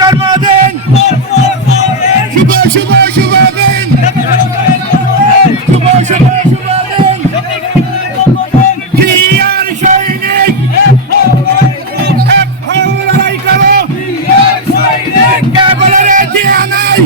জন্মদিন শুভ শুভ শুভ দিন শুভ শুভ শুভ দিন ক্রিয়ার সৈনিক লড়াই করো কে বলে রে জিয়া নাই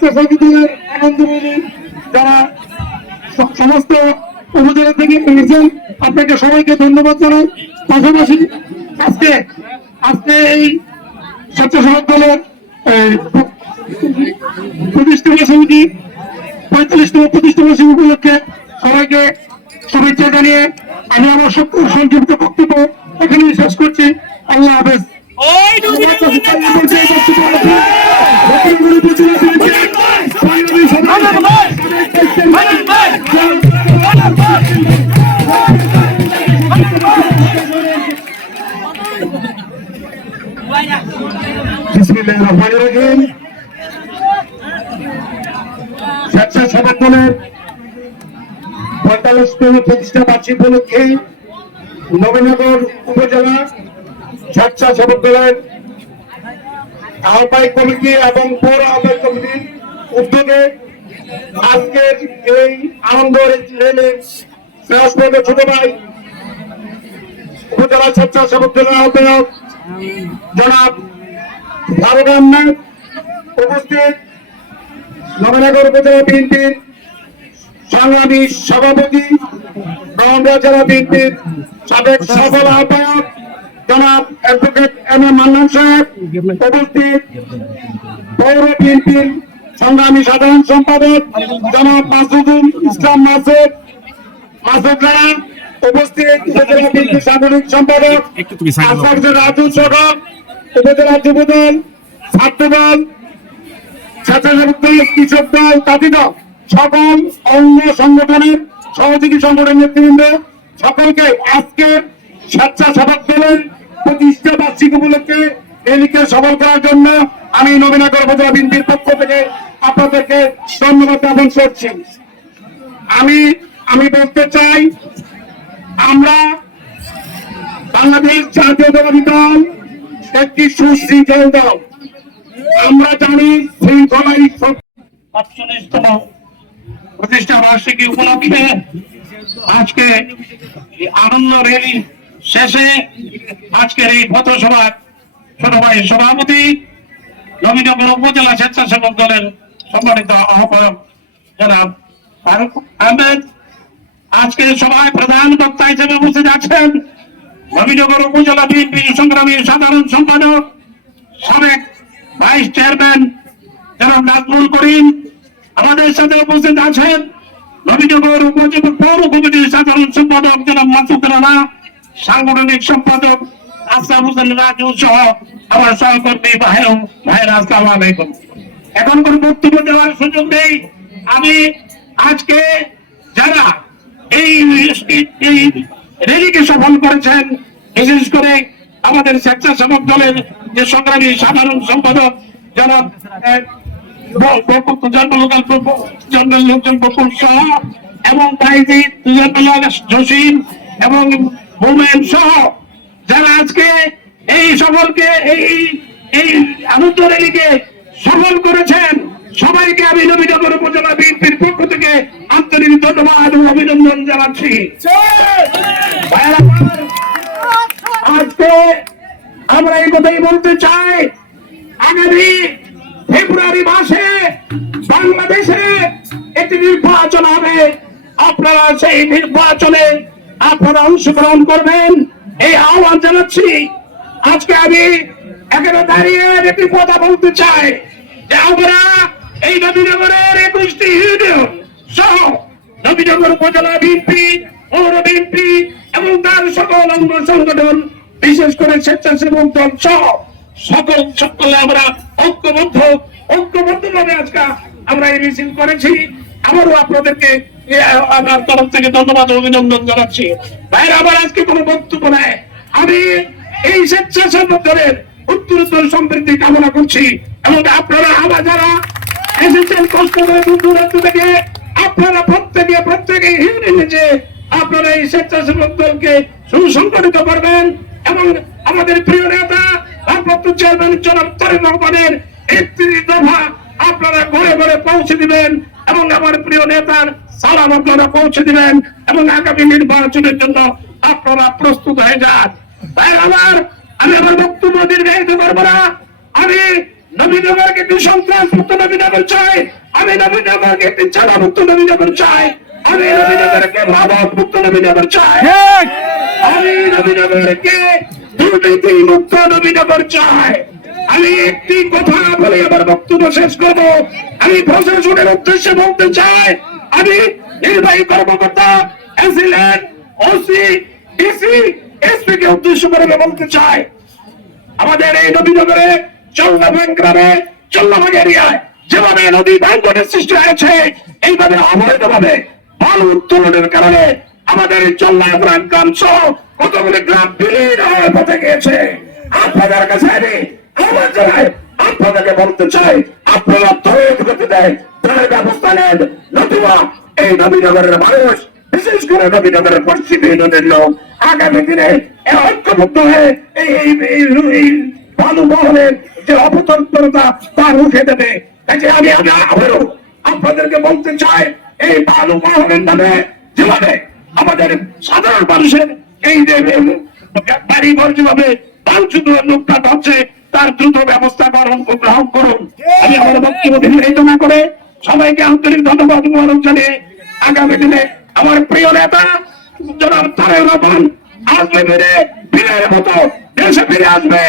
স্বেচ্ছাসেবী দলের আনন্দময়ী যারা সমস্ত উপজেলা থেকে এসেছেন, আপনাকে সবাইকে ধন্যবাদ জানাই। পাশাপাশি আজকে আজকে এই স্বেচ্ছাসেবক দলের প্রতিষ্ঠা সমিতি 45তম প্রতিষ্ঠা বার্ষিকী উপলক্ষে সবাইকে শুভেচ্ছা জানিয়ে আমি আমার সংক্ষিপ্ত বক্তব্য এখানেই শেষ করছি। আল্লাহ হাফেজ। স্বেচ্ছাসেবক দলের 45তম প্রতিষ্ঠা বার্ষিকী উপলক্ষে নবীনগর উপজেলা স্বেচ্ছাসেবক দলের আহ্বায়ক কমিটি এবং পৌর আহ্বায়ক কমিটির উদ্যোগে আজকের এই আনন্দ রেলের ছোট ভাই উপজেলা স্বেচ্ছাসেবক দলের আহ্বায়ক জনাব ফারুক আহমেদ উপস্থিত, নবীনগর উপজেলা বিএনপির সংগ্রামী সভাপতি, নওগাঁ জেলা বিএনপির সাবেক সফল আহ্বায়ক জনাব অ্যাডভোকেট এম এ মান্নান সাহেব উপস্থিত, পৌর বিএনপির সংগ্রামী সাধারণ সম্পাদক জনাব মাসুদুল ইসলাম মাসুদ রানা উপস্থিত, উপজেলা বিএনপির সাধারণ সম্পাদক রাজু সহ উপজেলা যুবদল, ছাত্রদল, স্বেচ্ছাসেবক দল, কৃষক দল, তাঁতি দল সকল অঙ্গ সংগঠনের সহযোগী সংগঠনের নেতৃবৃন্দ সকলকে আজকে স্বেচ্ছাসেবক দলের প্রতিষ্ঠা বার্ষিকী উপলক্ষে রেলিকে সফল করার জন্য আমি নবীনগর উপজেলা বিএনপির পক্ষ থেকে আপনাদেরকে ধন্যবাদ জ্ঞাপন করছি। আমি বলতে চাই, আমরা বাংলাদেশ জাতীয়তাবাদী দল একটি সুশৃঙ্খল দল। আমরা জানি শৃঙ্খলাই ৪৫তম প্রতিষ্ঠা বার্ষিকী উপলক্ষে আজকে আনন্দ র্যালি শেষে আজকের এই পথসভার ছোট ভাই সভাপতি, নবীনগর উপজেলা স্বেচ্ছাসেবক দলের সম্মানিত আহ্বায়ক জনাব ফারুক আহমেদ, আজকে সভায় প্রধান বক্তা হিসেবে উপস্থিত আছেন নবীনগর উপজেলা বিএনপি সংগ্রামী সাধারণ সম্পাদক সাবেক ভাইস চেয়ারম্যান জনাব নাজমুল করিম। আমাদের সাথে উপস্থিত আছেন নবীনগর উপজেলা পৌর কমিটির সাধারণ সম্পাদক জনাব মাসুদ রানা, সাংগঠনিক সম্পাদক আফসার হোসেন রাজু সহ আমার সহকর্মী ভাইয়েরা, আসসালামু আলাইকুম। এখন কোন বক্তব্য দেওয়ার সুযোগ নেই। আমি আজকে যারা এই র্যালিকে সফল করেছেন, বিশেষ করে আমাদের স্বেচ্ছাসেবক দলের যে সংগ্রামী সাধারণ সম্পাদক জনাব জন্মের লোকজন বকুল সহ এবং জসিম এবং মোমেন সহ যারা আজকে এই সফলকে এই আনন্দ র্যালিকে সফল করেছেন, সবাইকে আমি নবীনগর উপজেলা বিএনপির পক্ষ থেকে আন্তরিক ধন্যবাদ ও অভিনন্দন জানাচ্ছি। আজকে আমরা এই কথাই বলতে চাই, আগামী ফেব্রুয়ারি মাসে বাংলাদেশে একটি নির্বাচন হবে। আপনারা সেই নির্বাচনে আপনারা অংশগ্রহণ করবেন এই আহ্বান জানাচ্ছি। আজকে আমি এখানে দাঁড়িয়ে একটি কথা বলতে চাই যে আমরা এই নবীনগরের 21টি ইউনিয়ন সহ নবীনগর উপজেলা বিএনপি, পৌর বিএনপি এবং তার সকল অঙ্গ সংগঠন, বিশেষ করে স্বেচ্ছাসেবক দল সহ সকলে আমরা ঐক্যবদ্ধ ভাবে আজকে আমরা এই মিছিল করেছি। আবারও আপনাদেরকে আমার তরফ থেকে ধন্যবাদ ও অভিনন্দন জানাচ্ছি। ভাইরা, আমার আজকে কোনো বক্তব্য নাই। আমি এই স্বেচ্ছাসেবক দলের উত্তরোত্তর সমৃদ্ধি কামনা করছি এবং আপনারা আবার যারা এসেছেন কষ্ট করে দূর দূরান্ত থেকে, আপনারা প্রত্যেকে ইউনিয়নে যে আপনারা এই স্বেচ্ছাসেবক দলকে সুসংগঠিত করবেন এবং আমাদের প্রিয় নেতা ভারপ্রাপ্ত চেয়ারম্যান জনাব তারেক রহমানের ৩১ দফা আপনারা ঘরে ঘরে পৌঁছে দিবেন এবং আমার প্রিয় নেতার সালাম আপনারা পৌঁছে দিবেন এবং আগামী নির্বাচনের জন্য আপনারা প্রস্তুত হয়ে যান। তাই আমি আমার বক্তব্য দীর্ঘায়িত করবো না। আমি নবীনগরকে একটি সন্ত্রাস মুক্ত নবীনগর চাই। আমি নবীনগরকে একটি চাঁদা মুক্ত নবীনগর চাই। আমি নবীনগরকে মাদক মুক্ত নবীনগর চাই। আমি নবীনগরকে দুর্নীতি মুক্ত নবীনগর চাই। আমি একটি কথা বলে আমার বক্তব্য শেষ করব। আমি প্রশাসনের উদ্দেশ্যে বলতে চাই, আমি নির্বাহী কর্মকর্তা, অ্যাসিস্ট্যান্ট, ওসি, ডিসি, এসপি কে উদ্দেশ্য করে বলতে চাই, আমাদের এই নবীনগরে চল্লাভাং গ্রামে, চল্লাভাং এরিয়ায় যেভাবে নদী ভাঙ্গনের সৃষ্টি হয়েছে, এইভাবে অবৈধভাবে বালু উত্তোলনের কারণে আমাদের চল্লাভাং গ্রাম সহ কতগুলি গ্রাম বিলীন হয়ে পথে গিয়েছে। আপনাদের কাছে আমি আহ্বান জানাই, আপনাদেরকে বলতে চাই, আপনারা তৈরি করতে দেয় তার ব্যবস্থা নেন, নতুবা এই নবীনগরের মানুষ, বিশেষ করে নবীনগরের পশ্চিম ইউনিয়নের লোক আগামী দিনে ঐক্যবদ্ধ হয়ে এই বালু মহলের যে অপতন্ত্রতা তা রুখে দেবে। আমি আবারও আপনাদেরকে বলতে চাই, এই বালু মহলের নামে যেভাবে আমাদের সাধারণ মানুষের এই যে বাড়িঘর যেভাবে ভাঙচুর লোকটা হচ্ছে, তার দ্রুত ব্যবস্থা গ্রহণ করুন। আমি আমার বক্তব্য দীর্ঘায়িত না করে সবাইকে আন্তরিক ধন্যবাদ জানিয়ে আগামী দিনে আমার প্রিয় নেতা জনাব তারেক রহমান আসবে, ফিরে মতো দেশে ফিরে আসবে।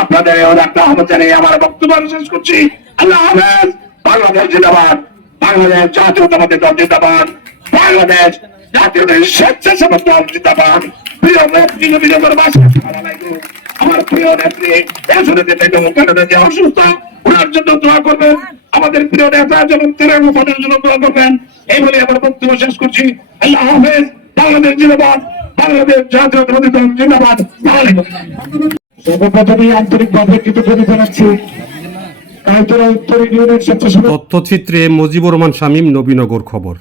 আপনাদের একটা আহ্বান জানিয়ে আমার বক্তব্য শেষ করছি। আল্লাহ হাফেজ। বাংলাদেশ জিন্দাবাদ, বাংলাদেশ জাতীয়তাবাদী দল জিন্দাবাদ, বাংলাদেশ জাতীয় স্বেচ্ছাসেবক দল জিন্দাবাদ। প্রিয় নেত্রী নবীনগর বাসী, আমার প্রিয় নেত্রী যে অসুস্থ, ওনার জন্য দোয়া করবেন। আমাদের প্রিয় নেতা যেমন তারেক রহমানের জন্য দোয়া করবেন। এই বলে আমার বক্তব্য শেষ করছি। আল্লাহ হাফেজ। বাংলাদেশ জিন্দাবাদ, বাংলাদেশ জাতীয়তাবাদী দল জিন্দাবাদ। সর্বপ্রথমে আন্তরিকভাবে কৃতজ্ঞতা জানাচ্ছি উত্তর ইউনিয়নের স্বেচ্ছাসেবক তথ্যচিত্রে মজিবুর রহমান শামীম, নবীনগর খবর।